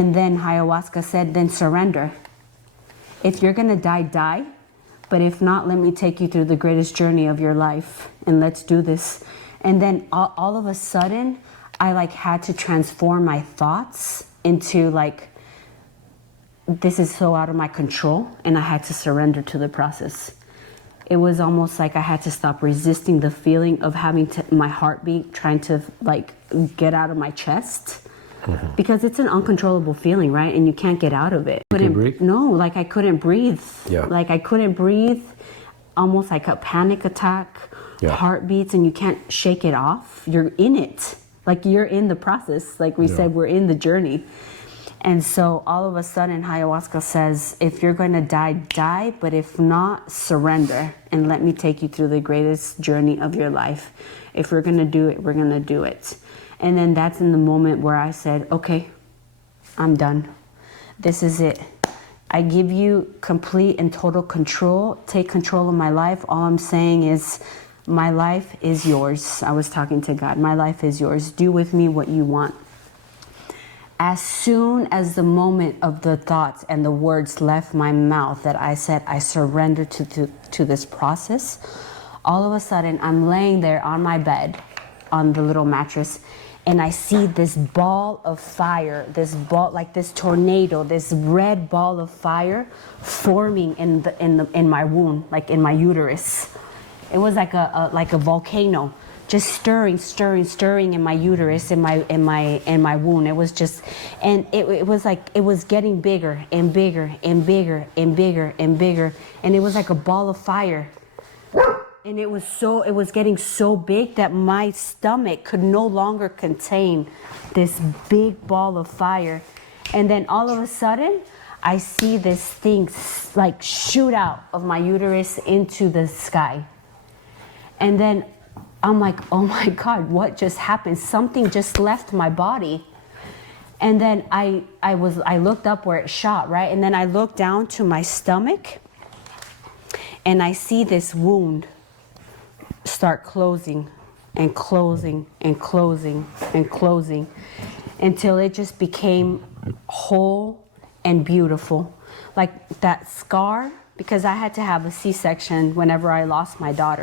And then ayahuasca said, then surrender. If you're gonna die, die. But if not, let me take you through the greatest journey of your life, and let's do this. And then all of a sudden, I like had to transform my thoughts into like, this is so out of my control, and I had to surrender to the process. It was almost like I had to stop resisting the feeling of having my heartbeat trying to like get out of my chest. Because it's an uncontrollable feeling, right? And you can't get out of it. Can you breathe? No, like I couldn't breathe. Yeah. Like I couldn't breathe, almost like a panic attack, Yeah. heartbeats, and you can't shake it off. You're in it. Like you're in the process. Like we said, we're in the journey. And so all of a sudden, ayahuasca says, if you're going to die, die. But if not, surrender. And let me take you through the greatest journey of your life. If we're going to do it, we're going to do it. And then that's in the moment where I said, okay, I'm done. This is it. I give you complete and total control. Take control of my life. All I'm saying is my life is yours. I was talking to God. My life is yours. Do with me what you want. As soon as the moment of the thoughts and the words left my mouth that I said, I surrender to this process, all of a sudden I'm laying there on my bed on the little mattress, and I see this ball of fire, this ball, like this tornado, this red ball of fire forming in my womb, like in my uterus. It was like a volcano, just stirring in my uterus, in my womb. It was just, and it was like it was getting bigger and bigger and bigger and bigger and bigger, and it was like a ball of fire. And it was getting so big that my stomach could no longer contain this big ball of fire. And then all of a sudden, I see this thing like shoot out of my uterus into the sky. And then I'm like, oh my God, what just happened? Something just left my body. And then I looked up where it shot, right? And then I looked down to my stomach, and I see this wound start closing and closing and closing and closing until it just became whole and beautiful. Like that scar, because I had to have a C-section whenever I lost my daughter.